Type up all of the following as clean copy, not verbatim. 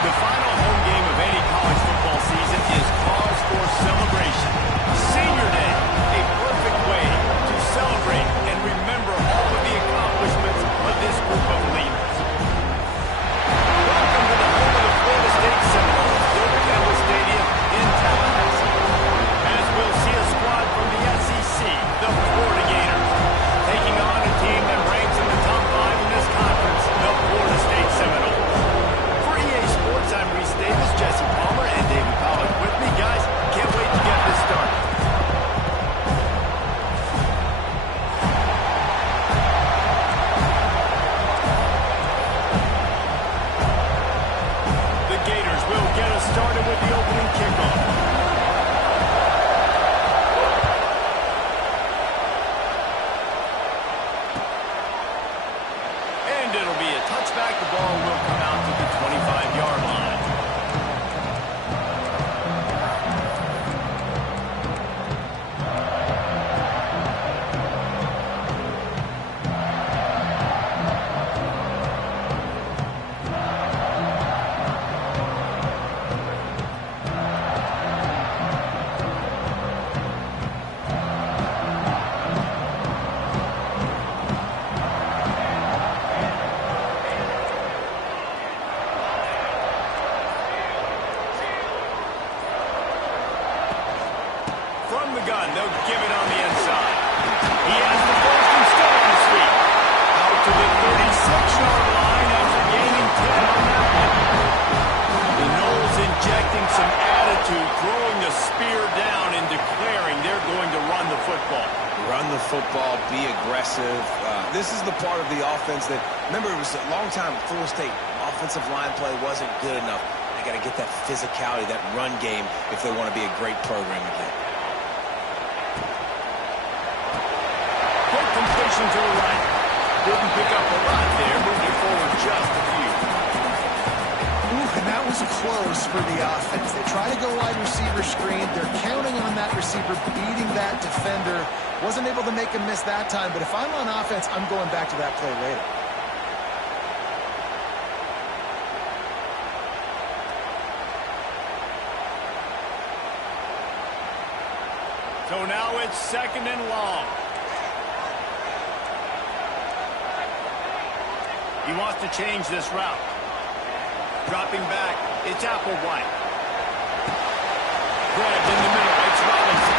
The final home game of any college football season is cause for celebration. Senior Day, a perfect way to celebrate and remember all of the accomplishments of this group of leaders. Welcome to the home of the Florida State Seminoles, Gilbert Campbell Stadium in Tallahassee. As we'll see a squad from the SEC, the Florida Gators, taking on a team that ranks in the top 5 in this conference, the Florida State Seminoles. For EA Sports, I'm Reese Davis, Jesse Palmer, and David Pollack with me. Guys, can't wait to get this started. The Gators will get us started with the opening kickoff. And it'll be a touchback. The ball will come out to the 25-yard line. From the gun, they'll give it on the inside. He has the first and still on his feet. Out to the 36-yard line after gaining 10 on that one. The Noles injecting some attitude, throwing the spear down and declaring they're going to run the football. Run the football, be aggressive. This is the part of the offense that, remember, it was a long time Florida State offensive line play wasn't good enough. They got to get that physicality, that run game, if they want to be a great program again. Completion to the right. Didn't pick up a lot there, moved it forward just a few. Ooh, and that was close for the offense. They try to go wide receiver screen. They're counting on that receiver beating that defender. Wasn't able to make him miss that time, but if I'm on offense, I'm going back to that play later. So now it's 2nd and long. He wants to change this route. Dropping back, it's Applewhite. Grabbed in the middle, it's Robinson.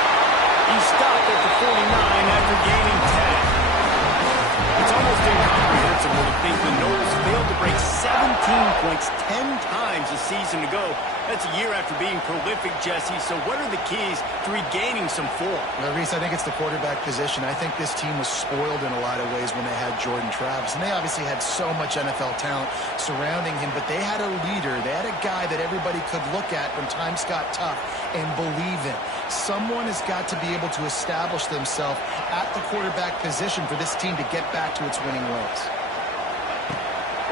He stopped at the 49 after gaining 10. It's almost incomprehensible to think the Noles failed to break 17 points 10 times a season ago. That's a year after being prolific, Jesse. So what are the keys to regaining some form? Well, Reese, I think it's the quarterback position. I think this team was spoiled in a lot of ways when they had Jordan Travis. And they obviously had so much NFL talent surrounding him, but they had a leader. They had a guy that everybody could look at when times got tough and believe in. Someone has got to be able to establish themselves at the quarterback position for this team to get back to its winning ways.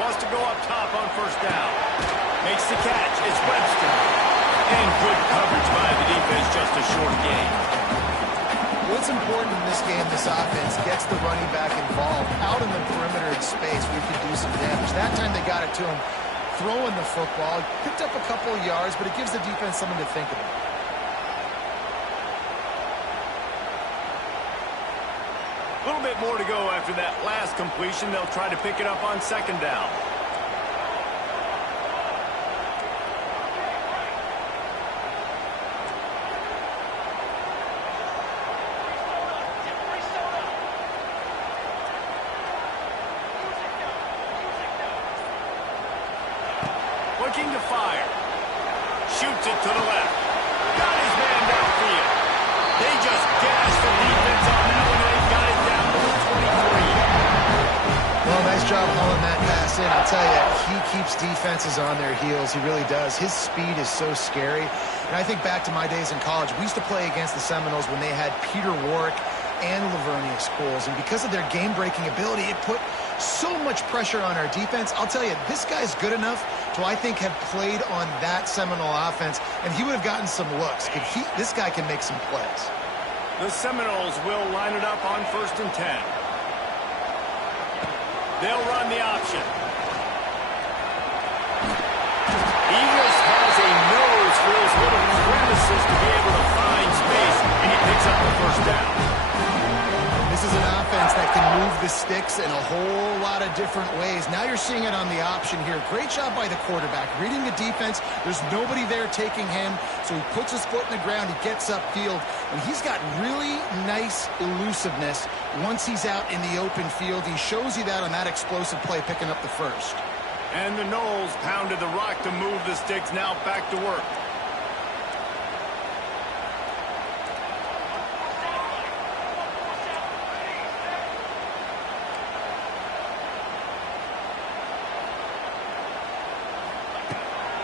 Wants to go up top on 1st down. Makes the catch. It's Webster. And good coverage by the defense, just a short gain. What's important in this game, this offense gets the running back involved. Out in the perimeter in space, we could do some damage. That time they got it to him throwing the football. Picked up a couple of yards, but it gives the defense something to think about. A little bit more to go after that last completion. They'll try to pick it up on 2nd down. Looking to fire. Shoots it to the left. Got his man downfield. They just gashed the defense on that one. They got it down to the 23. Well, nice job hauling that pass in. I'll tell you, he keeps defenses on their heels. He really does. His speed is so scary. And I think back to my days in college. We used to play against the Seminoles when they had Peter Warwick and Lavernius Coles. And because of their game-breaking ability, it put so much pressure on our defense. I'll tell you, this guy's good enough to, I think, have played on that Seminole offense, and he would have gotten some looks. This guy can make some plays. The Seminoles will line it up on 1st and 10. They'll run the option. He's up the first down. This is an offense that can move the sticks in a whole lot of different ways. Now you're seeing it on the option here. Great job by the quarterback. Reading the defense, there's nobody there taking him, so he puts his foot in the ground, he gets upfield, and he's got really nice elusiveness once he's out in the open field. He shows you that on that explosive play, picking up the first. And the Knowles pounded the rock to move the sticks, now back to work.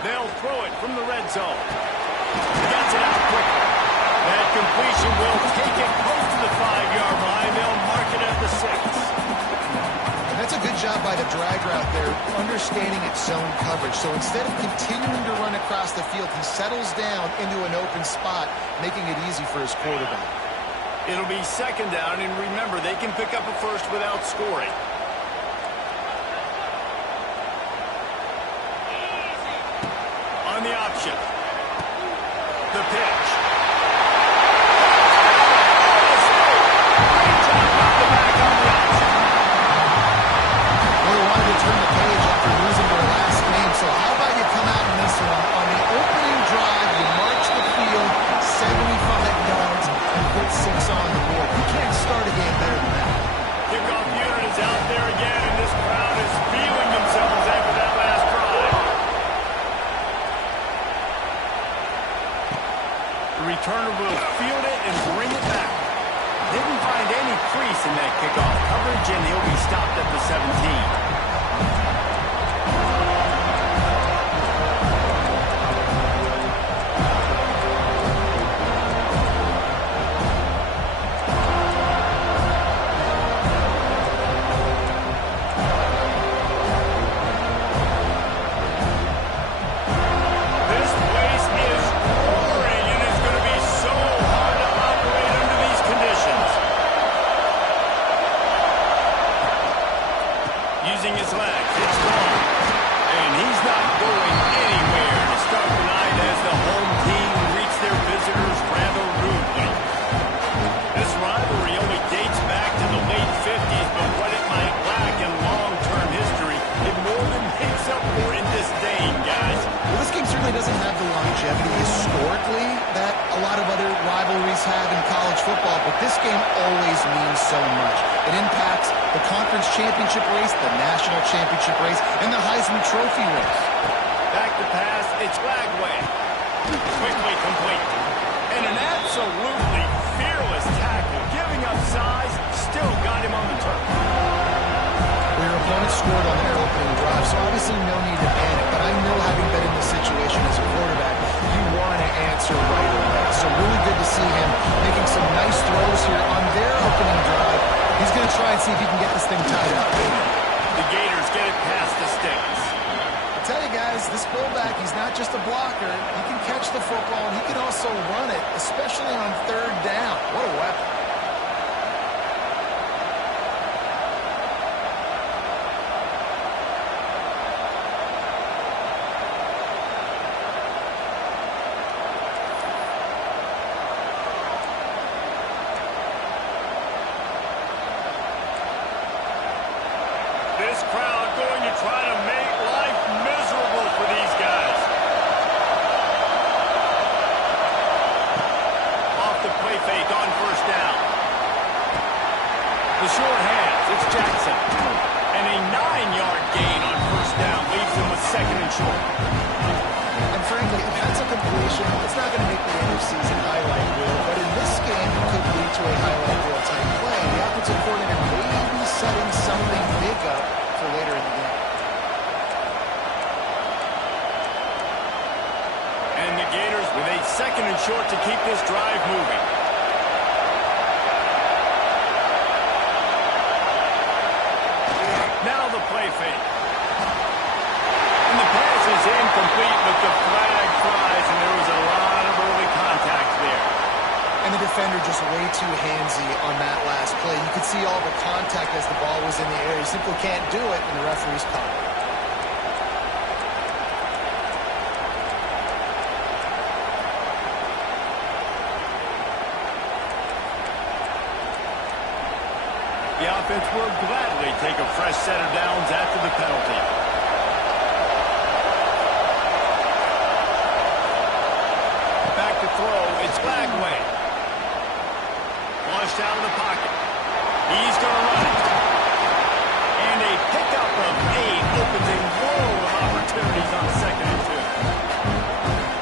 They'll throw it from the red zone. Gets it out quickly. That completion will take it close to the 5-yard line. They'll mark it at the 6. That's a good job by the drag route there, understanding its zone coverage. So instead of continuing to run across the field, he settles down into an open spot, making it easy for his quarterback. It'll be second down, and remember, they can pick up a first without scoring. On the option. The pitch. Great job by the back on the option. Well, they wanted to turn the page after losing their last game, so how about you come out in this one? On the opening drive, you march the field 75 yards and put 6 on the board. You can't start a game better than that. Kickoff unit is out there again, and this crowd is feeling themselves after that last drive. The returner will field it and bring it back. Didn't find any crease in that kickoff coverage, and he'll be stopped at the 17. This place is roaring, and it's going to be so hard to operate under these conditions. Using his legs, it's gone. And he's not going anywhere to start the night as the home team greets their visitors rather rudely. This rivalry only dates back to the late 50s, but what it might lack in long-term history, it more than makes up for in disdain, guys. Well, this game certainly doesn't have the longevity historically that a lot of other rivalries have in college football, but this game always means so much. It impacts the conference championship race, the national championship race, and the Heisman Trophy race. Back to pass, it's Lagway. Quickly complete. And an absolutely fearless tackle, giving up size, still got him on the turf. Well, your opponent scored on their opening drive, so obviously no need to panic, but I know having been in this situation as a quarterback, you want to answer right away. So really good to see him making some nice throws here on their opening drive. He's going to try and see if he can get this thing tied up. The Gators get it past the sticks. I tell you guys, this fullback, he's not just a blocker. He can catch the football, and he can also run it, especially on third down. What a weapon. This crowd going to try to make life miserable for these guys. Off the play fake on first down. The short hands, it's Jackson. And a 9-yard gain on first down leaves him with second and short. And frankly, if that's a completion, it's not going to make the end of season highlight reel, but in this game, it could lead to a highlight reel type play. The offensive coordinator may be setting something big up for later in the game. And the Gators with a second and short to keep this drive moving. Now the play fake. And the pass is incomplete, but the flag flies, and there was a lot of early contact there. And the defender just way too handsy on that last play. You could see all the contact as the ball was in the air. He simply can't do it, and the referee's caught it. defense will gladly take a fresh set of downs after the penalty. Back to throw. It's Lagway. Flushed out of the pocket. He's going to run it. And a pickup of 8 opens a world of opportunities on 2nd and 2.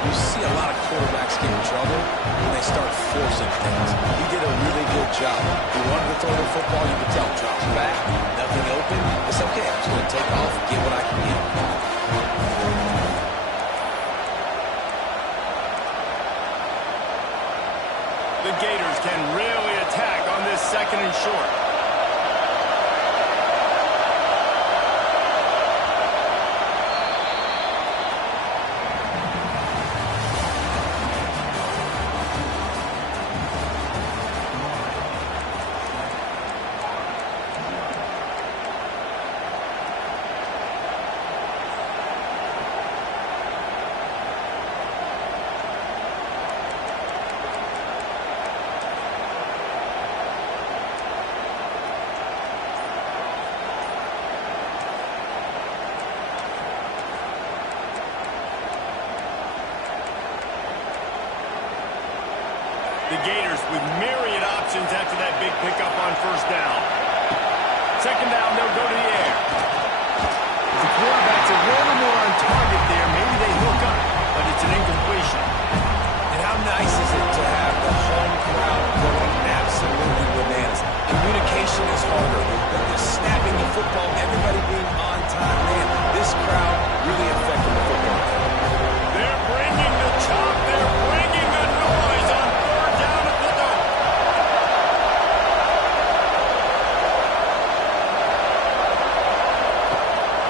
You see a lot of quarterbacks get in trouble when they start forcing things. He did a really good job. He wanted to throw the football. You could tell. Drops back. Nothing open. It's okay. I'm just going to take off and get what I can get. The Gators can really attack on this 2nd and short. The Gators with myriad options after that big pickup on 1st down. 2nd down, they'll go to the air. The quarterback's a little more on target there. Maybe they hook up, but it's an incompletion. And how nice is it to have the home crowd going absolutely bananas? Communication is harder. They're snapping the football, everybody being on time. Man, this crowd really affected the football. They're bringing the chop. They're bringing the noise on 3rd down at the dome.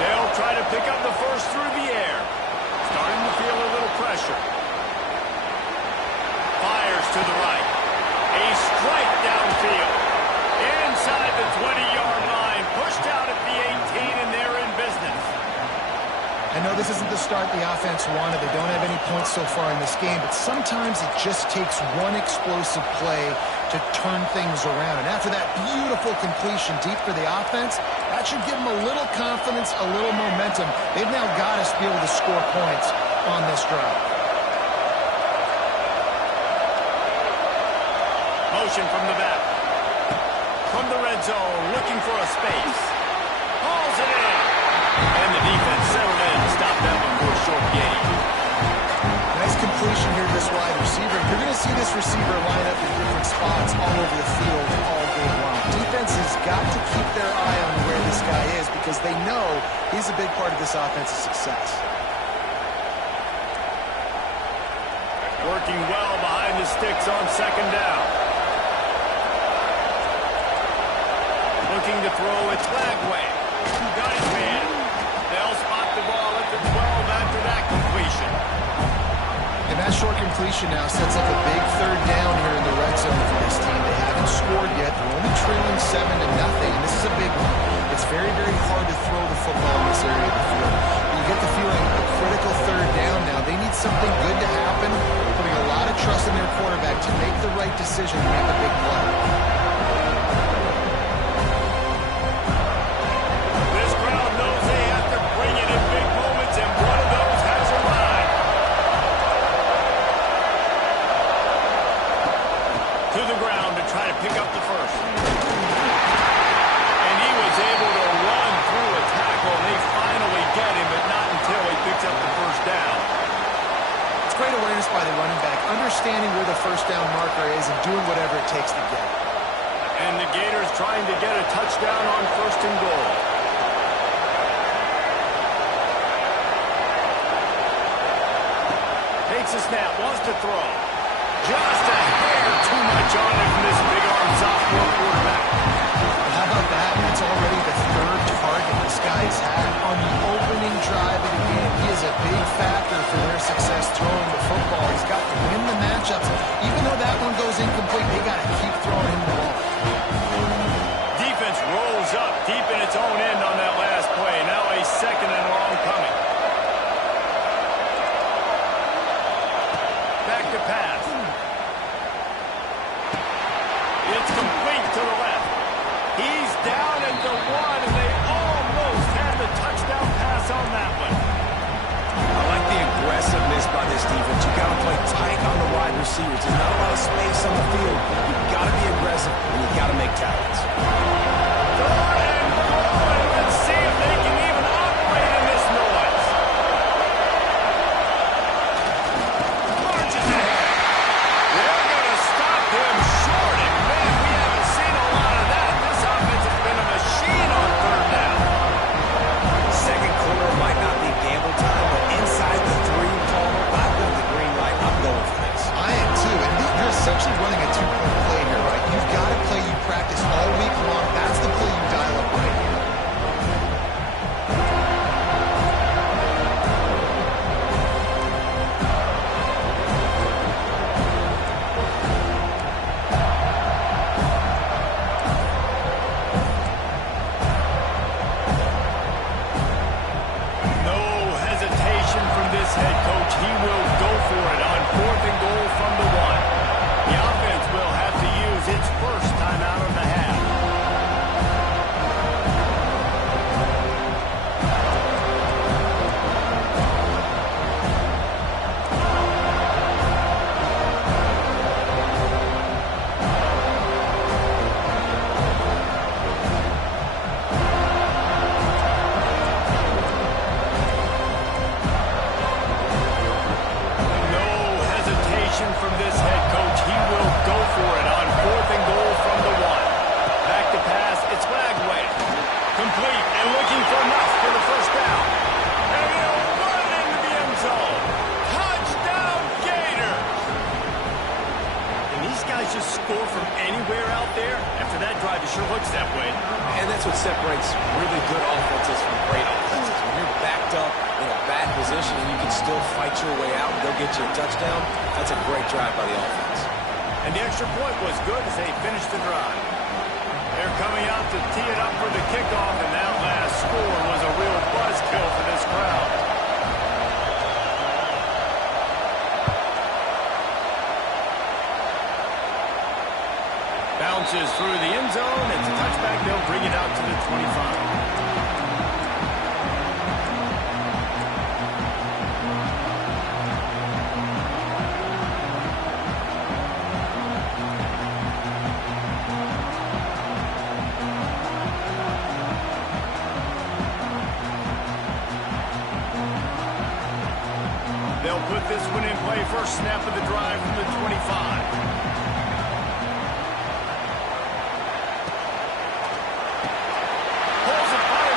They'll try to pick up the first through the air. Starting to feel a little pressure. Fires to the right. A strike downfield. Inside the 20-yard line. Pushed out at the 18, and they're in business. I know this isn't the start the offense wanted. They don't have any points so far in this game, but sometimes it just takes one explosive play to turn things around. And after that beautiful completion deep for the offense, that should give them a little confidence, a little momentum. They've now got to be able to score points on this drive. Motion from the back. From the red zone, looking for a space. Hauls it in. And the defense settled in to stop that one for a short gain. Nice completion here to this wide receiver. You're going to see this receiver line up in different spots all over the field all game long. Defense has got to keep their eye on where this guy is because they know he's a big part of this offense's success. Working well behind the sticks on 2nd down. Looking to throw, it's Lagway. Got his man. They'll spot the ball at the 12 after that completion. And that short completion now sets up a big 3rd down here in the red zone for this team. They haven't scored yet. They're only trailing 7-0. And this is a big one. It's very, very hard to throw the football in this area of the field. But you get the feeling a critical 3rd down now. They need something good to happen. They're putting a lot of trust in their quarterback to make the right decision and make a big play. Pick up the first. And he was able to run through a tackle. They finally get him, but not until he picks up the 1st down. It's great awareness by the running back, understanding where the 1st down marker is and doing whatever it takes to get it. And the Gators trying to get a touchdown on 1st and goal. Takes a snap, wants to throw. Just a hair too much on him from this big-arm sophomore quarterback. How about that? That's already the 3rd target this guy's had on the opening drive of the game. He is a big factor for their success throwing the football. He's got to win the matchups. Even though that one goes incomplete, they got to keep throwing him the ball. Defense rolls up deep in its own end on that last play. Now a 2nd and long coming. Back to pass. It's complete to the left. He's down natural way out and go get you a touchdown, that's a great drive by the offense. And the extra point was good as they finished the drive. They're coming out to tee it up for the kickoff, and that last score was a real buzzkill for this crowd. Bounces through the end zone. It's a touchback. They'll bring it out to the 25. They'll put this one in play. First snap of the drive from the 25.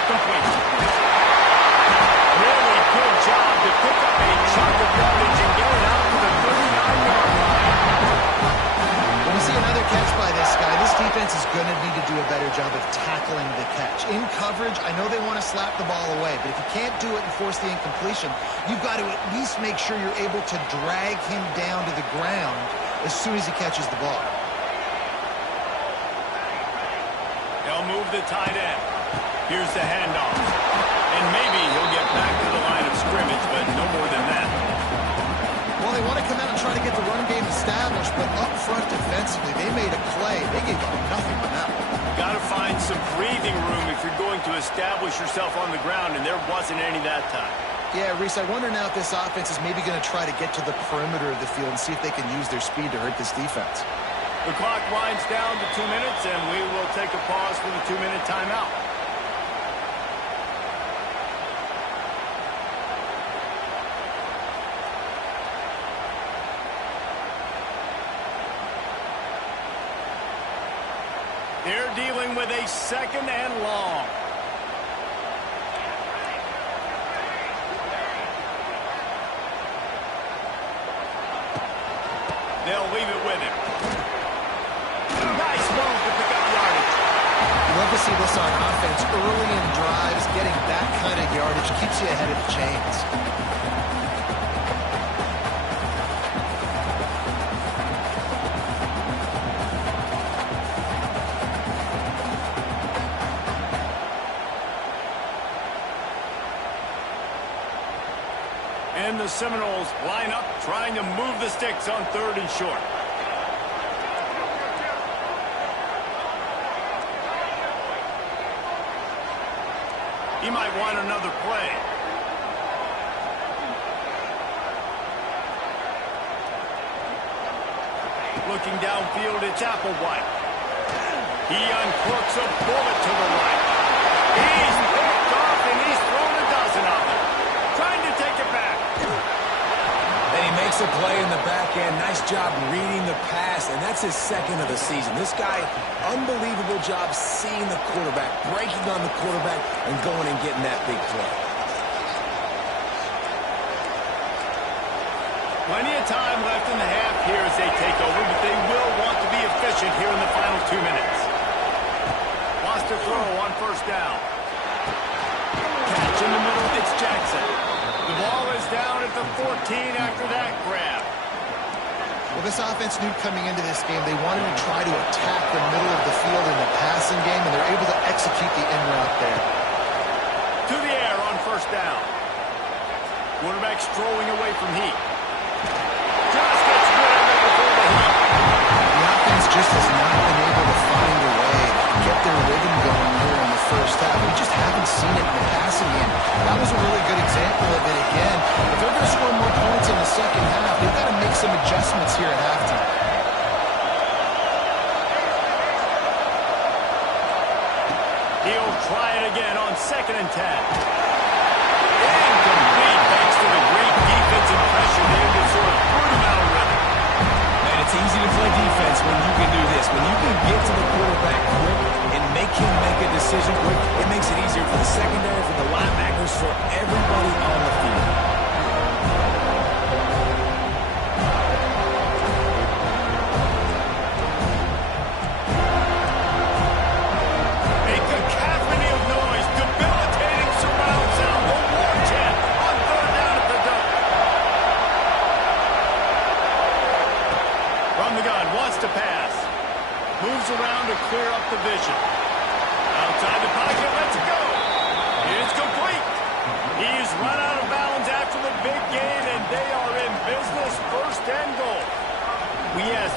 Completion. Really good job to pick up a chunk of yardage and get it out to the 39-yard line. When we see another catch by this guy, this defense is going to need to do a better job of tackling the catch. In coverage, I know they want to slap the ball away, but if you can't do it and force the incompletion, you've got to at least make sure you're able to drag him down to the ground as soon as he catches the ball. They'll move the tight end. Here's the handoff. And maybe he'll get back to the line of scrimmage, but no more than that. Well, they want to come out and try to get the run game established, but up front defensively, they made a play. They gave up nothing on that one. Got to find some breathing room if you're going to establish yourself on the ground, and there wasn't any that time. Yeah, Reese, I wonder now if this offense is maybe going to try to get to the perimeter of the field and see if they can use their speed to hurt this defense. The clock winds down to 2 minutes, and we will take a pause for the 2-minute timeout. They're dealing with a 2nd and long. They'll leave it with him. Nice move to pick up yardage. You love to see this on offense. Early in drives, getting that kind of yardage keeps you ahead of the chains. And the Seminoles line up, trying to move the sticks on 3rd and short. He might want another play. Looking downfield, it's Applewhite. He uncorks a bullet to the right. He's picked off, and he's thrown a dozen of them. Trying to take it back. And he makes a play in the back end. Nice job reading the pass, and that's his 2nd of the season. This guy, unbelievable job seeing the quarterback, breaking on the quarterback, and going and getting that big play. Plenty of time left in the half here as they take over, but they will want to be efficient here in the final 2 minutes. Lost a throw on 1st down. Catch in the middle, it's Jackson. The ball is down at the 14 after that grab. Well, this offense knew coming into this game they wanted to try to attack the middle of the field in the passing game, and they're able to execute the in route there. To the air on 1st down. Quarterback strolling away from heat. Just gets rid of it before the heat. The offense just has not been able to find a way to get their rhythm going here in the 1st half. We just haven't seen it in the passing game. That was a really good example of it again. If they're going to score more points in the 2nd half, they've got to make some adjustments here at halftime. He'll try it again on 2nd and 10. Incomplete thanks to the great defensive pressure there that sort of put him out of rhythm. Man, it's easy to play defense when you can do this. When you can get to the quarterback quick and make him make a decision quick, it makes it easier for the secondary, for the linebackers, for everybody on the field.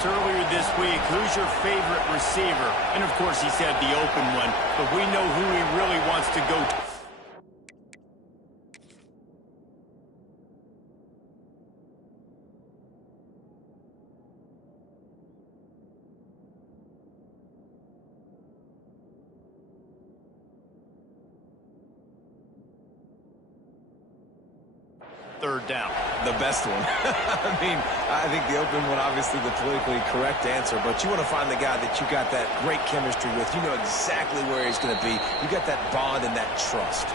asked earlier this week, who's your favorite receiver? And, of course, he said the open one, but we know who he really wants to go to. Third down. The best one. I think the open one, obviously the politically correct answer, but you want to find the guy that you got that great chemistry with. You know exactly where he's going to be. You got that bond and that trust.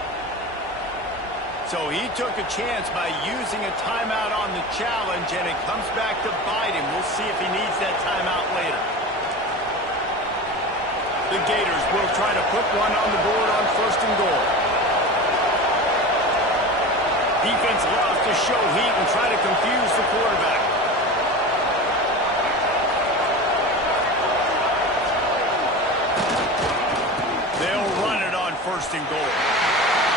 So he took a chance by using a timeout on the challenge, and it comes back to bite him. We'll see if he needs that timeout later. The Gators will try to put one on the board on 1st and goal. Defense loves to show heat and try to confuse the quarterback. They'll run it on 1st and goal.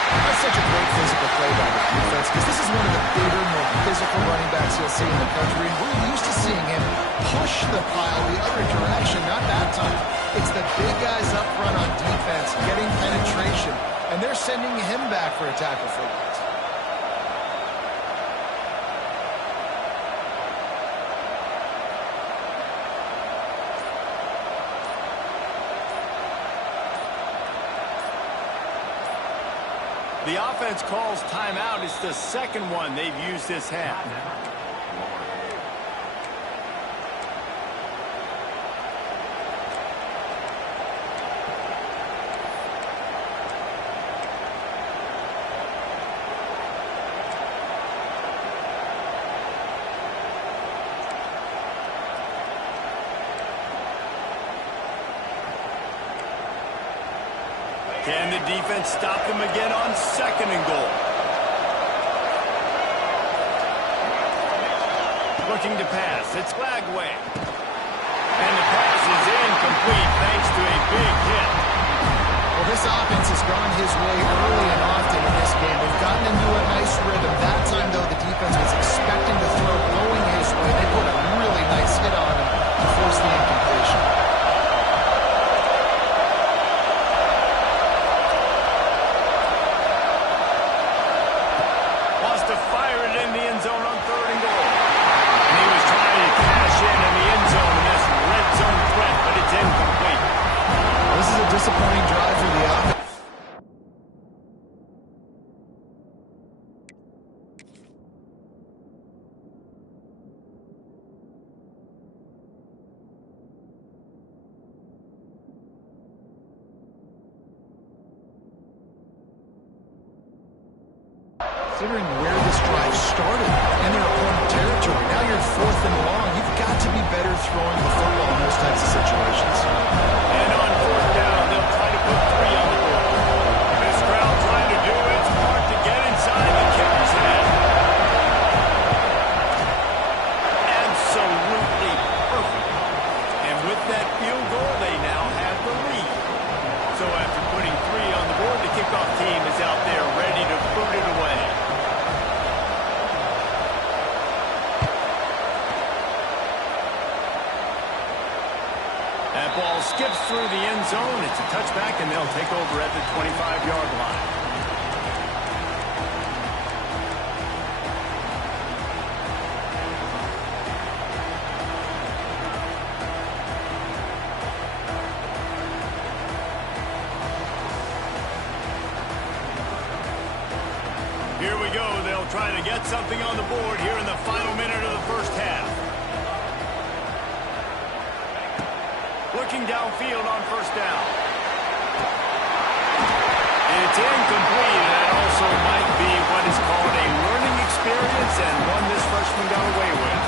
That's such a great physical play by the defense because this is one of the bigger, more physical running backs you'll see in the country. And we're used to seeing him push the pile the other direction, not that time. It's the big guys up front on defense getting penetration, and they're sending him back for a tackle for loss. The offense calls timeout. It's the second one they've used this half. Can the defense stop them again on 2nd and goal? Looking to pass. It's Lagway. And the pass is incomplete thanks to a big hit. Well, this offense has gone his way early and often in this game. They've gotten into a nice rhythm. That time, though, the defense was expecting the throw going his way. They put a really nice hit on him to force the incompletion. To fire it in the end zone on 3rd and goal. And he was trying to cash in the end zone in this red zone threat, but it's incomplete. This is a disappointing drive for the offense. Considering where this drive started in their opponent territory, now you're 4th and long. You've got to be better throwing the football in those types of situations. And on 4th down, they'll try to put 3 on the board. This crowd trying to do its part to get inside the kicker's head. Absolutely perfect. And with that field goal, they now have the lead. So after putting 3 on the board, the kickoff team is out there ready to boot it away. That ball skips through the end zone. It's a touchback, and they'll take over at the 25-yard line. Here we go. They'll try to get something on the board here in the final minute of the first half. Looking downfield on 1st down. It's incomplete, and it also might be what is called a learning experience and one this freshman got away with.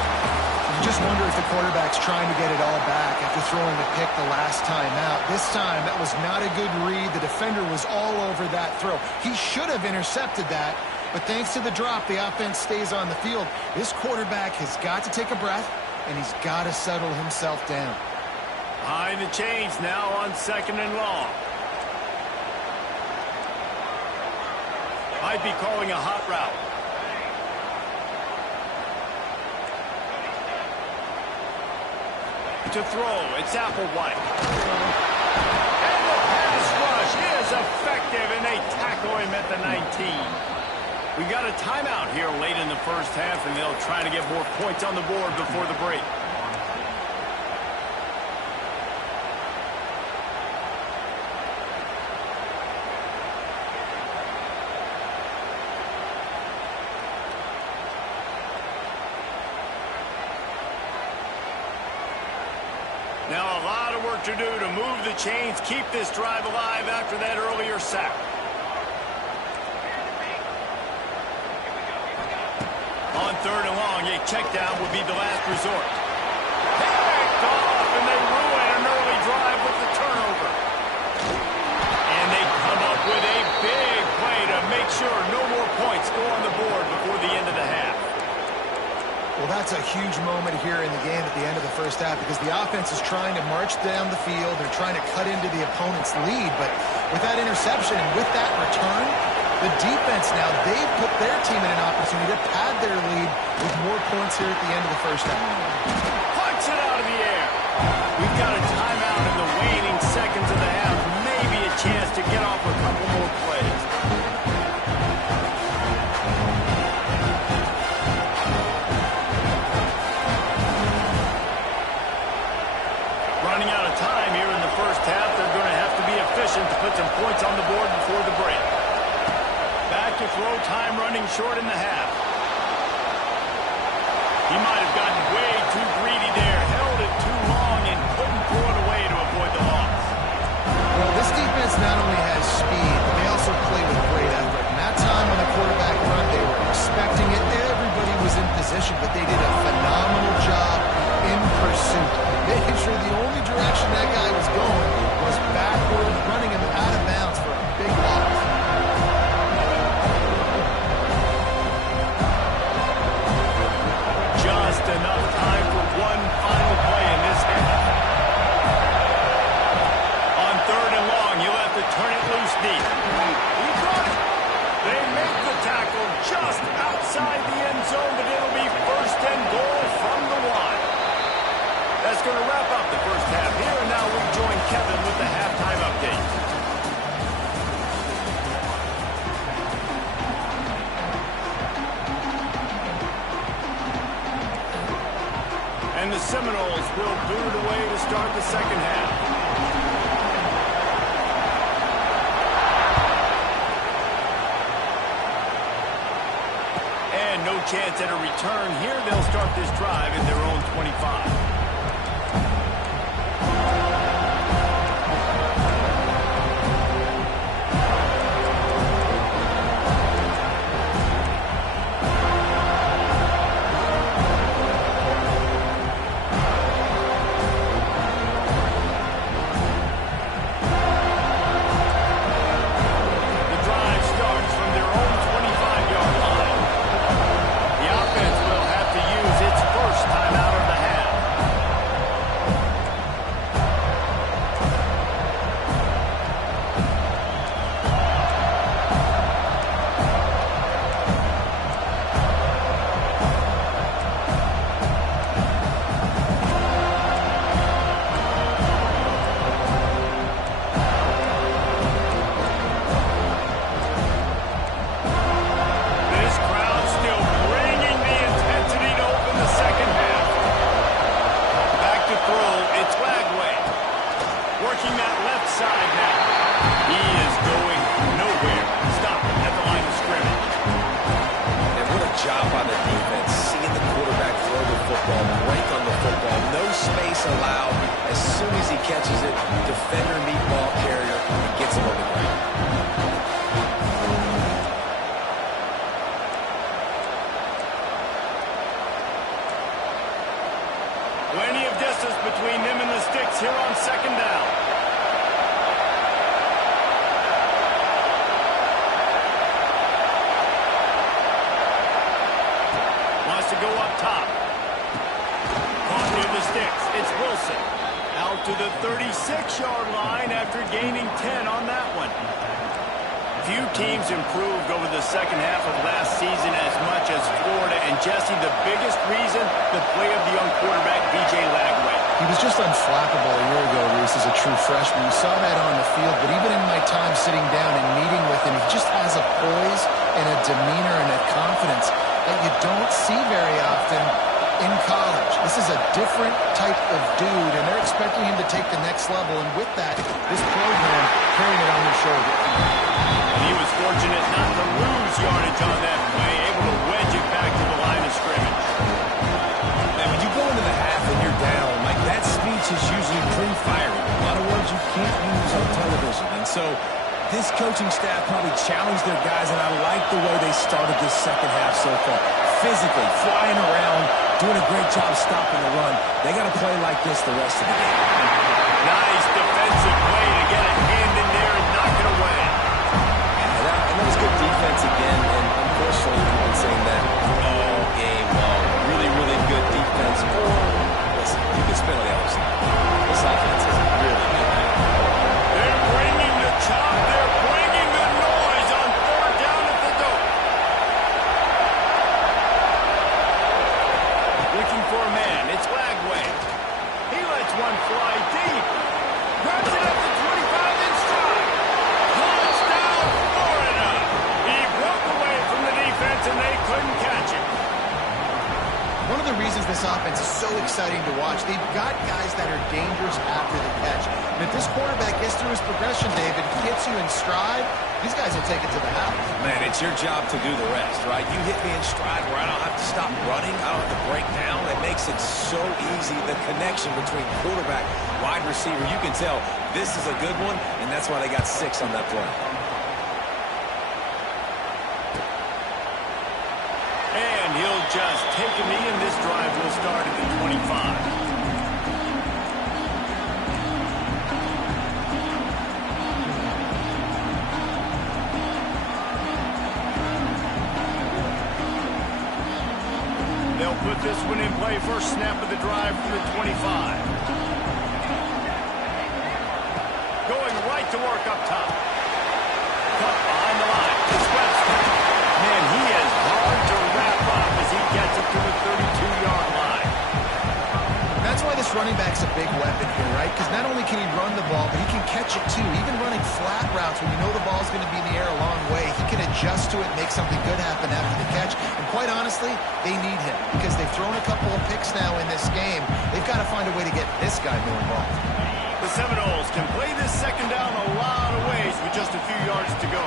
You just wonder if the quarterback's trying to get it all back after throwing the pick the last time out. This time, that was not a good read. The defender was all over that throw. He should have intercepted that, but thanks to the drop, the offense stays on the field. This quarterback has got to take a breath, and he's got to settle himself down. Behind the chains now on 2nd and long. Might be calling a hot route. to throw. It's Applewhite. And the pass rush is effective, and they tackle him at the 19. We got a timeout here late in the first half, and they'll try to get more points on the board before the break. Now a lot of work to do to move the chains, keep this drive alive after that earlier sack. On third and long, a check down would be the last resort. Picked off, and they ruin an early drive with the turnover. And they come up with a big play to make sure no more points go on the board before the end of the half. Well, that's a huge moment here in the game at the end of the first half because the offense is trying to march down the field. They're trying to cut into the opponent's lead. But with that interception and with that return, the defense now, they've put their team in an opportunity to pad their lead with more points here at the end of the first half. Punch it out of the air. We've got a timeout in the waning seconds of the half. Maybe a chance to get off a couple more plays. Running out of time here in the first half. They're going to have to be efficient to put some points on the board before the break. Back to throw, time running short in the half. He might have gotten way too greedy there, held it too long, and couldn't throw it away to avoid the loss. Well, this defense not only has speed, but they also play with great effort. And that time on the quarterback run, they were expecting it. Everybody was in position, but they did a phenomenal job in pursuit, making sure the only direction that guy was going was backward, running him out of bounds for a big loss. Just enough time for one final play in this half. On third and long, you'll have to turn it loose deep. He got it. They make the tackle just outside the end zone, but it'll be first and goal from the one. That's going to wrap up the first half here, and now we join Kevin with the halftime update. And the Seminoles will boot it away to start the second half. And no chance at a return here. They'll start this drive at their own 25. Plenty of distance between them and the sticks here on second down. Wants to go up top. Caught near the sticks. It's Wilson. Out to the 36-yard line after gaining 10 on that one. Few teams improved over the second half of last season as much as Florida. And Jesse, the biggest reason, the play of the young quarterback, B.J. Lagway. He was just unflappable a year ago, Reese, as a true freshman. You saw that on the field, but even in my time sitting down and meeting with him, he just has a poise and a demeanor and a confidence that you don't see very often in college. This is a different type of dude, and they're expecting him to take the next level, and with that, this program carrying it on their shoulders. And he was fortunate not to lose yardage on that play, able to wedge it back to the line of scrimmage. Man, when you go into the half and you're down, like that speech is usually pretty fiery. A lot of words you can't use on television, and so this coaching staff probably challenged their guys, and I like the way they started this second half so far. Physically, flying around, doing a great job stopping the run. They got to play like this the rest of the game. Nice defensive play to get a hand in there and knock it away. And that was good defense again, and unfortunately, we've been saying that all game long. Really, really good defense. Or, listen, you can spin on the other side. This offense is really good. They're bringing the chop. They're bringing the noise on third down at the dope. Looking for a man. It's Lagway. He lets one fly deep. Grabs it up to 25 in stride. Touchdown, Florida. He broke away from the defense and they couldn't catch him. One of the reasons this offense is so exciting to watch, they've got guys that are dangerous after the catch. And if this quarterback gets through his progression, David, gets you in stride, these guys will take it to the house. Man, it's your job to do the rest, right? You hit me in stride where I don't have to stop running. I don't have to break down. It makes it so easy. The connection between quarterback, wide receiver, you can tell this is a good one, and that's why they got 6 on that play. And he'll just take a knee, and this drive will start at the 25. They'll put this one in play. First snap of the drive from the 25. Going right to work up top. Cut behind the line. It's Webster. Man, he is hard to wrap up as he gets it to the 32-yard line. That's why this running back's a big weapon here, right? Because not only can he run the ball, but he can catch it too. Even running flat routes when you know the ball's going to be in the air a long way, he can adjust to it and make something good happen after the catch. And quite honestly, they need him because they've thrown a couple of picks now in this game. They've got to find a way to get this guy more involved. The Seminoles can play this second down a lot of ways with just a few yards to go.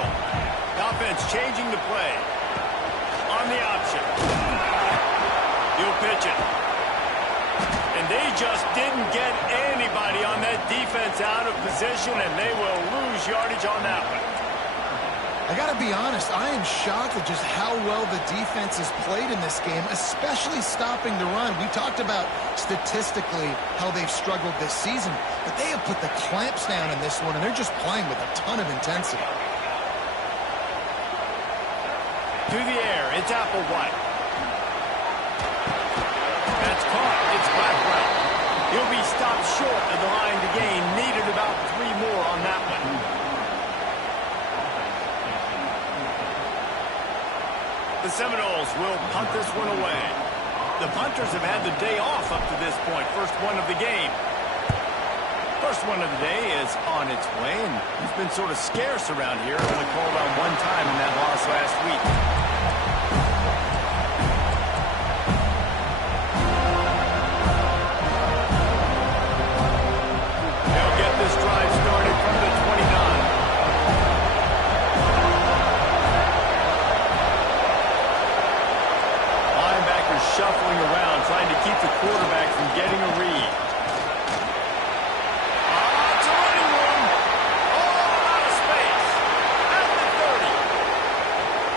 The offense changing the play. On the option. He'll pitch it. And they just didn't get anybody on that defense out of position, and they will lose yardage on that one. I got to be honest, I am shocked at just how well the defense has played in this game, especially stopping the run. We talked about statistically how they've struggled this season, but they have put the clamps down in this one, and they're just playing with a ton of intensity. To the air, it's Applewhite. That's caught. It's Blackwell. He'll be stopped short of the line to gain. Needed about 3 more on that one. The Seminoles will punt this one away. The punters have had the day off up to this point. First one of the game. First one of the day is on its way, and he's been sort of scarce around here. Only called out 1 time in that loss last week. They'll get this drive started from the 29. Linebackers shuffling around, trying to keep the quarterback from getting a read. It's a running room. All out of space. At the 30.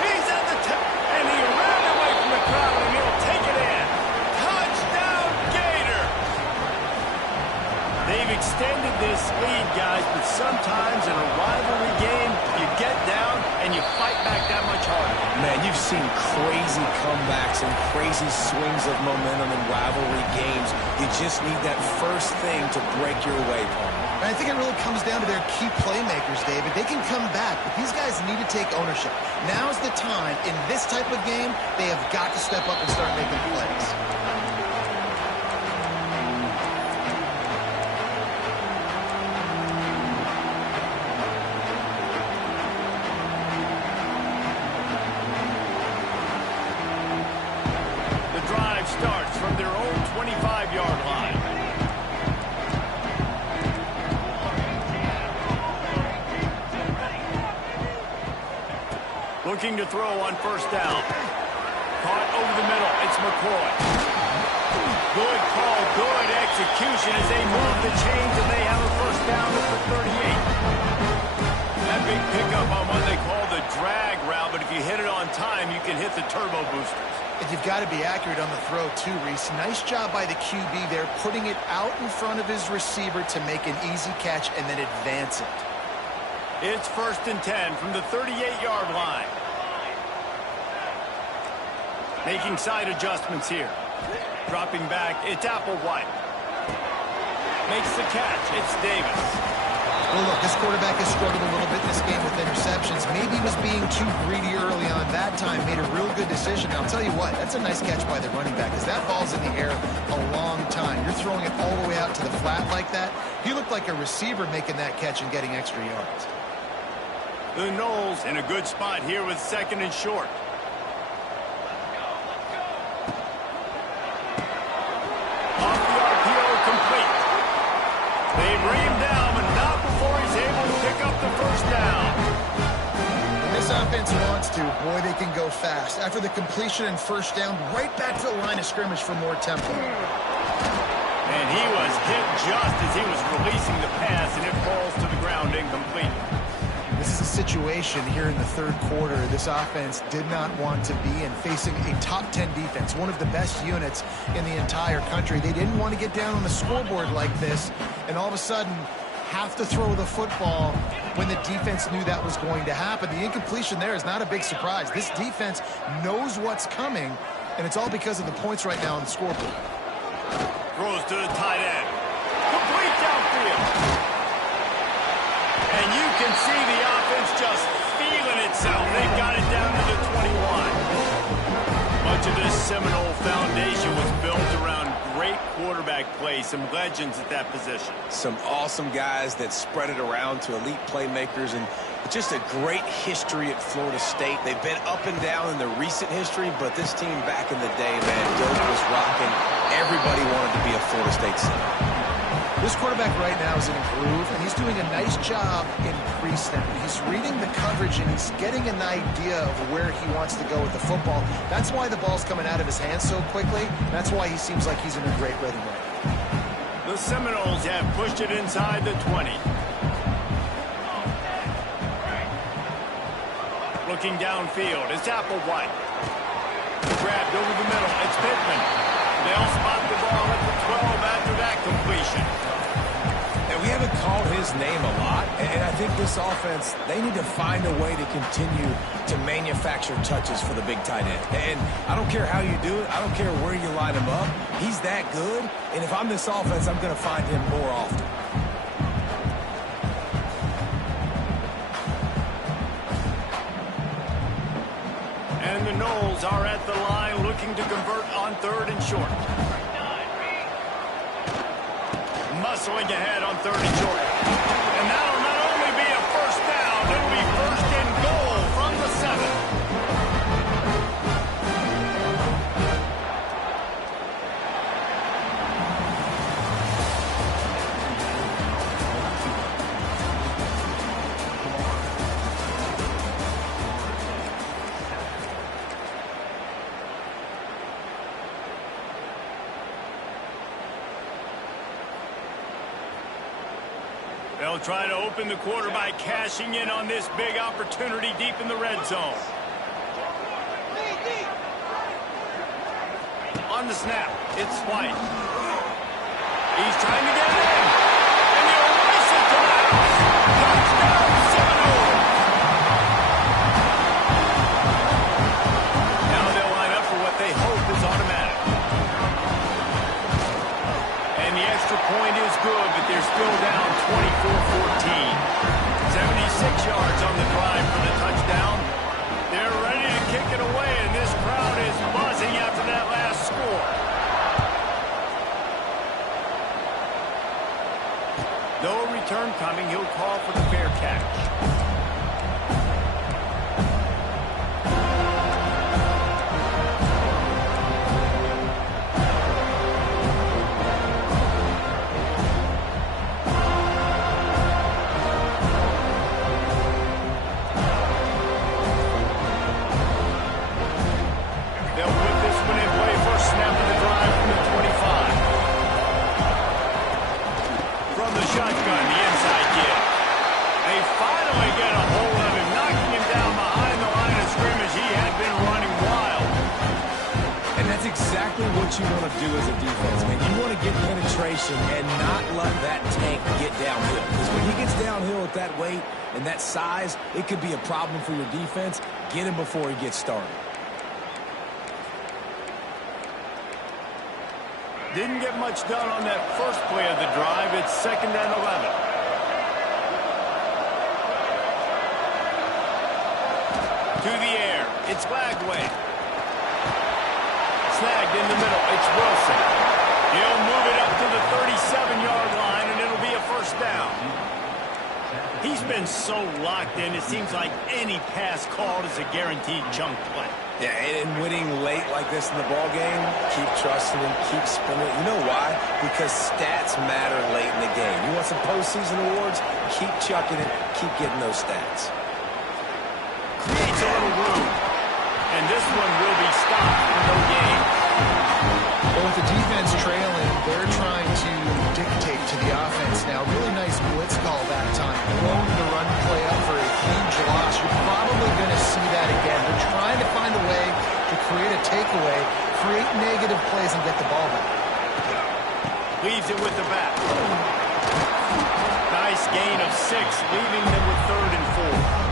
He's at the 10. And he ran away from the crowd, and he'll take it in. Touchdown, Gator. They've extended this lead, guys, but sometimes in a rivalry game, you get down and you fight back that much harder. Man, you've seen crazy comebacks and crazy swings of momentum in rivalry games. You just need that first thing to break your way, Paul. And I think it really comes down to their key playmakers, David. They can come back, but these guys need to take ownership. Now's the time. In this type of game, they have got to step up and start making plays. 25-yard line. Looking to throw on first down. Caught over the middle. It's McCoy. Good call, good execution as they move the chains, and they have a first down at the 38. That big pickup on what they call the drag route, but if you hit it on time, you can hit the turbo boosters. And you've got to be accurate on the throw too, Reese. Nice job by the QB there, putting it out in front of his receiver to make an easy catch and then advance it. It's 1st and 10 from the 38-yard line. Making side adjustments here. Dropping back, it's Applewhite. Makes the catch, it's Davis. Well, look, this quarterback has struggled a little bit in this game with interceptions. Maybe he was being too greedy early on that time, made a real good decision. Now, I'll tell you what, that's a nice catch by the running back, because that ball's in the air a long time. You're throwing it all the way out to the flat like that. He looked like a receiver making that catch and getting extra yards. The Knowles in a good spot here with 2nd and short. Off the RPO, complete. They bring him down, but not before he's able to pick up the first down. When this offense wants to, boy, they can go fast. After the completion and first down, right back to the line of scrimmage for more tempo. And he was hit just as he was releasing the pass, and it falls to the ground incomplete. This is a situation here in the third quarter this offense did not want to be in, facing a top 10 defense, one of the best units in the entire country. They didn't want to get down on the scoreboard like this and all of a sudden have to throw the football when the defense knew that was going to happen. The incompletion there is not a big surprise. This defense knows what's coming, and it's all because of the points right now on the scoreboard. Throws to the tight end. Complete downfield. And you can see the offense just feeling itself. They've got it down to the 21. Much of this Seminole foundation was built around great quarterback play, some legends at that position. Some awesome guys that spread it around to elite playmakers, and just a great history at Florida State. They've been up and down in the recent history, but this team back in the day, man, dope was rocking. Everybody wanted to be a Florida State Seminole. This quarterback right now is in a groove, and he's doing a nice job in pre-snap. He's reading the coverage, and he's getting an idea of where he wants to go with the football. That's why the ball's coming out of his hands so quickly. That's why he seems like he's in a great rhythm right now. The Seminoles have pushed it inside the 20. Looking downfield, it's Applewhite. Grabbed over the middle, it's Pittman. They'll spot the ball at the 12 after that completion. And we haven't called his name a lot, and I think this offense, they need to find a way to continue to manufacture touches for the big tight end. And I don't care how you do it. I don't care where you line him up. He's that good, and if I'm this offense, I'm going to find him more often. And the Knowles are at the line looking to convert on 3rd and short. Muscling ahead on 3rd and short. And that'll not only be a first down, it'll be 1st and goal from the 7. They'll try to open the quarter by cashing in on this big opportunity deep in the red zone. On the snap, it's White. He's trying to get it in. And they'll race it to the house. Touchdown, Seminole. Now they'll line up for what they hope is automatic. And the extra point is good, but they're still down 24-14. 76 yards on the drive for the touchdown. They're ready to kick it away, and this crowd is buzzing after that last score. No return coming. He'll call for the fair catch. you want to do as a defense, man. You want to get penetration and not let that tank get downhill. Because when he gets downhill at that weight and that size, it could be a problem for your defense. Get him before he gets started. Didn't get much done on that first play of the drive. It's 2nd and 11. To the air. It's Lagway. Snagged in the middle. It's Wilson. He'll move it up to the 37-yard line, and it'll be a first down. He's been so locked in, it seems like any pass called is a guaranteed chunk play. Yeah, and winning late like this in the ball game, keep trusting him, keep spinning. You know why? Because stats matter late in the game. You want some postseason awards? Keep chucking it, keep getting those stats. Creates a little room. And this one will be stopped for no gain. Well, with the defense trailing, they're trying to dictate to the offense now. Really nice blitz call that time. Blowing the run play up for a huge loss. You're probably going to see that again. They're trying to find a way to create a takeaway, create negative plays, and get the ball back. Leaves it with the back. Nice gain of 6, leaving them with 3rd and 4.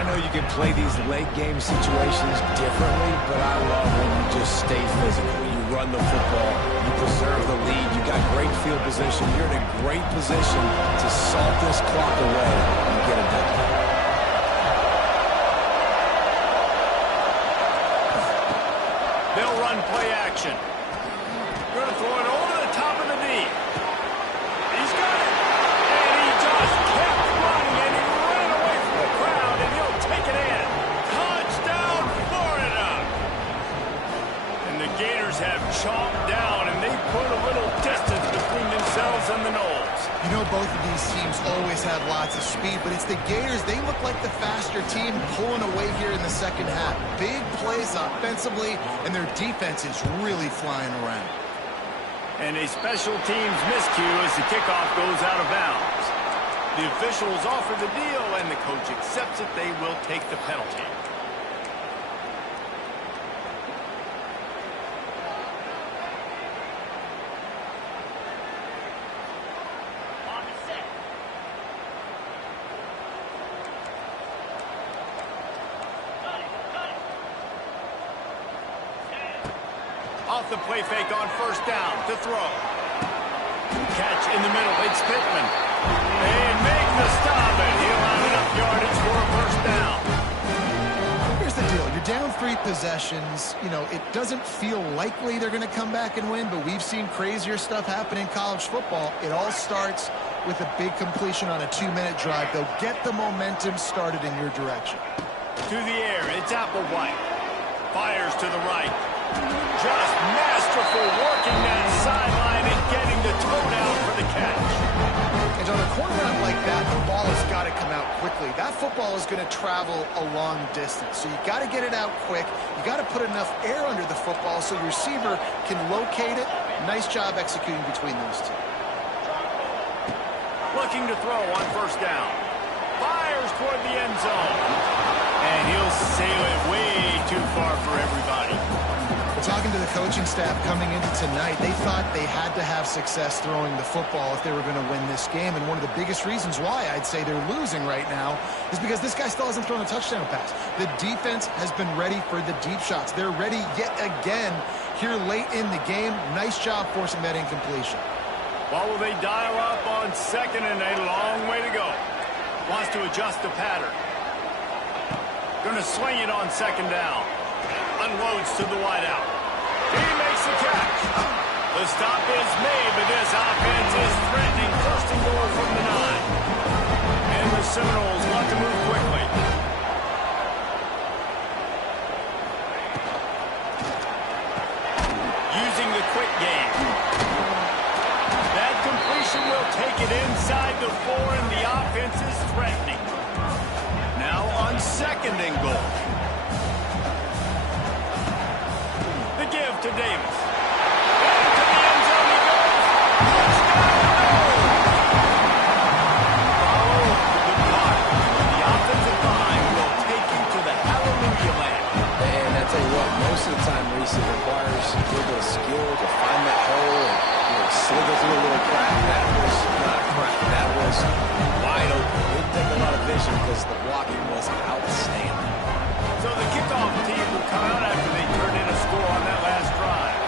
I know you can play these late game situations differently, but I love when you just stay physical. You run the football, you preserve the lead, you got great field position. You're in a great position to salt this clock away and get it done. They'll run play action. Going to throw it over the top of the knee. He's got it. And he just kept running, and he ran away from the crowd, and he'll take it in. Touchdown, Florida. And the Gators have chomped down, and they put a little distance between themselves and the Noles. You know, both of these teams always have lots of speed, but it's the Gators. They look like the faster team pulling away here in the second half. Big plays offensively, and their defense is really flying around. And a special teams miscue as the kickoff goes out of bounds. The officials offer the deal, and the coach accepts it. They will take the penalty. Off the play fake on first down to throw. Catch in the middle. It's Pittman. They make the stop, and he'll have enough yardage for a first down. Here's the deal. You're down 3 possessions. You know, it doesn't feel likely they're going to come back and win, but we've seen crazier stuff happen in college football. It all starts with a big completion on a 2-minute drive. They'll get the momentum started in your direction. To the air. It's Applewhite. Fires to the right. Just masterful working that sideline and getting the toe down for the catch. And on a corner out like that, the ball has got to come out quickly. That football is going to travel a long distance, so you got to get it out quick. You got to put enough air under the football so your receiver can locate it. Nice job executing between those two. Looking to throw on first down. Fires toward the end zone. And he'll sail it way too far for everybody. Talking to the coaching staff coming into tonight, they thought they had to have success throwing the football if they were going to win this game. And one of the biggest reasons why I'd say they're losing right now is because this guy still hasn't thrown a touchdown pass. The defense has been ready for the deep shots. They're ready yet again here late in the game. Nice job forcing that incompletion. Well, will they dial up on second and a long way to go? Wants to adjust the pattern. Going to swing it on second down. Unloads to the wideout. He makes the catch. The stop is made, but this offense is threatening. First and goal from the 9. And the Seminoles want to move quickly. Using the quick game. That completion will take it inside the 4, and the offense is threatening. Now on second and goal. Give to Davis. Into the end zone he goes. Touchdown! Follow the block. The offensive line will take you to the hallelujah land. And I tell you what, most of the time, Reese, it requires a little bit of skill to find that hole and, slither through a little crack. That was not a crack. That was wide open. Didn't take a lot of vision because the blocking was outstanding. So the kickoff team will come out after they turn in a score on that last drive.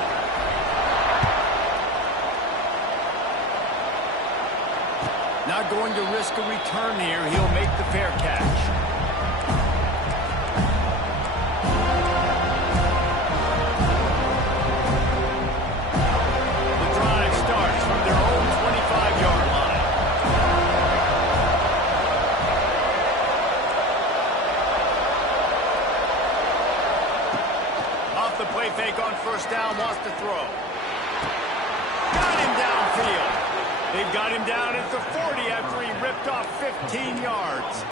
Not going to risk a return here. He'll make the fair catch. The drive starts from their own 25-yard line. Off the play fake on first down, wants to throw. Got him downfield. They've got him down at the 40 after he ripped off 15 yards.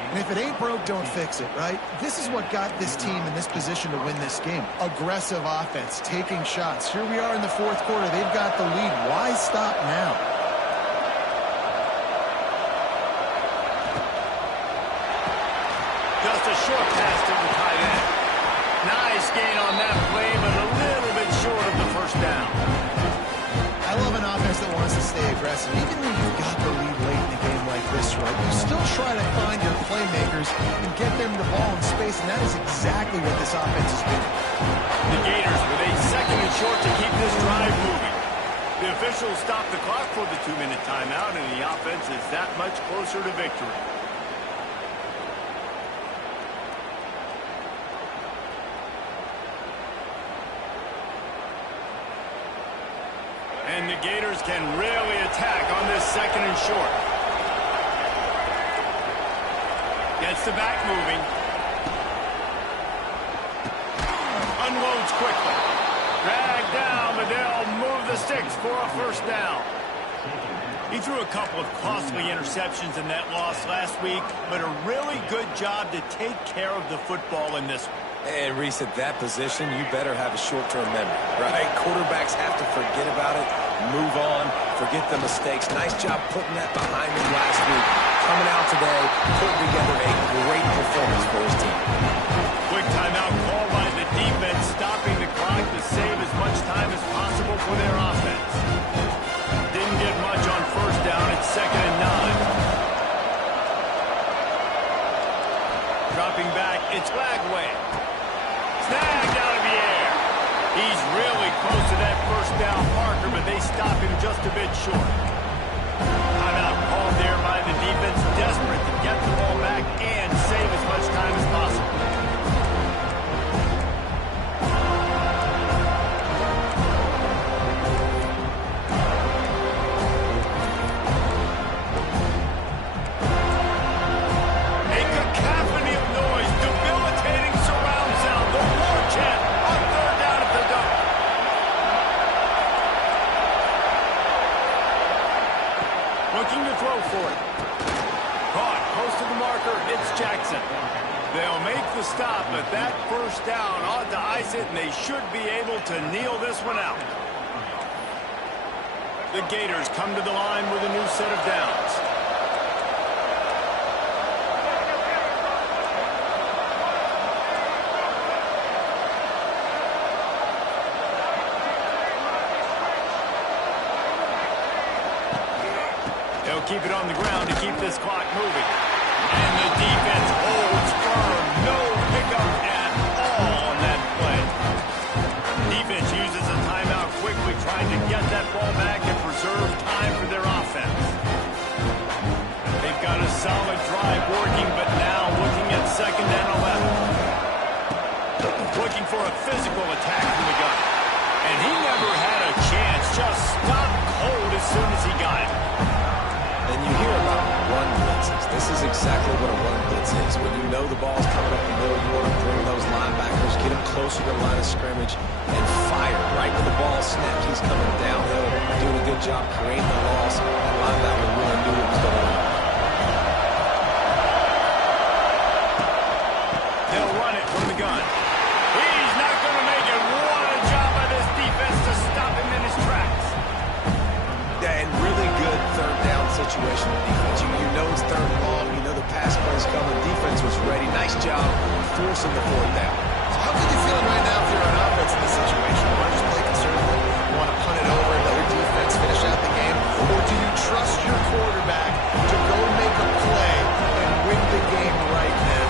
And if it ain't broke, don't fix it, right? This is what got this team in this position to win this game. Aggressive offense, taking shots. Here we are in the fourth quarter. They've got the lead. Why stop now? Just a short pass to the tight end. Nice gain on that play, but a little bit short of the first down. I love an offense that wants to stay aggressive. Even when you've got the lead late in a game like this, right, you still try to find your playmakers and get them the ball in space, and that is exactly what this offense is doing. The Gators with a second and short to keep this drive moving. The officials stop the clock for the 2-minute timeout, and the offense is that much closer to victory. And the Gators can really attack on this second and short. Gets the back moving. Unloads quickly. Dragged down, but they'll move the sticks for a first down. He threw a couple of costly interceptions in that loss last week, but a really good job to take care of the football in this one. And Reese, at that position, you better have a short-term memory, right? Quarterbacks have to forget about it, move on, forget the mistakes. Nice job putting that behind him last week. Coming out today, putting together a great performance for his team. Quick timeout called by the defense, stopping the clock to save as much time as possible for their offense. Didn't get much on first down. It's 2nd and 9. Dropping back, it's Lagway. Snagged out of the air. He's really close to that first down marker, but they stop him just a bit short. Timeout called there by the defense, desperate to get the ball back and save as much time as possible. A cacophony of noise, debilitating surround sound, the war chant on third down at the dunk. Looking to throw for it. Caught close to the marker, it's Jackson. They'll make the stop, but that first down ought to ice it, and they should be able to kneel this one out. The Gators come to the line with a new set of downs. They'll keep it on the ground to keep this clock moving. And the defense holds firm. No pickup at all on that play. Defense uses a timeout quickly, trying to get that ball back and preserve time for their offense. They've got a solid drive working, but now looking at 2nd and 11. Looking for a physical attack from the gun. And he never had a chance. Just stopped cold as soon as he got it. And you hear about run blitzes. This is exactly what a run blitz is. When you know the ball's coming up the middle, you want to bring those linebackers, get them closer to the line of scrimmage, and fire. Right when the ball snaps, he's coming downhill, doing a good job creating the loss. The linebacker really knew what was going on. They'll run it from the gun. He's not going to make it. What a job by this defense to stop him in his tracks. Yeah, and really good third down situational defense. You know it's 3rd and long. You know the pass play's coming. Defense was ready. Nice job forcing the 4th down. So how are you feeling right now if you're on offense in this situation? quarterback to go make a play and win the game right now.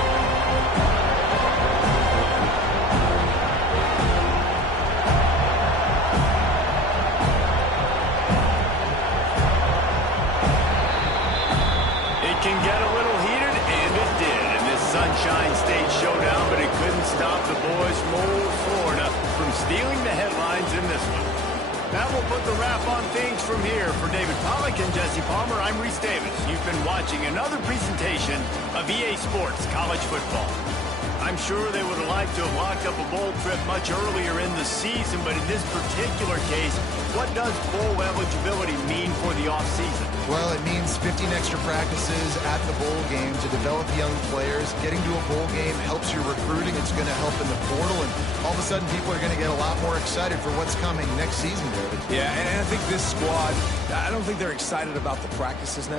It can get a little heated, and it did in this Sunshine State showdown, but it couldn't stop the boys from old Florida from stealing the headlines in this one. That will put the wrap on things from here. For David Pollack and Jesse Palmer, I'm Reese Davis. You've been watching another presentation of EA Sports College Football. I'm sure they would have liked to have locked up a bowl trip much earlier in the season, but in this particular case, what does bowl eligibility mean for the offseason? Well, it means 15 extra practices at the bowl game to develop young players. Getting to a bowl game helps your recruiting. It's going to help in the portal, and all of a sudden people are going to get a lot more excited for what's coming next season, David. Yeah, and I think this squad, I don't think they're excited about the practices necessarily.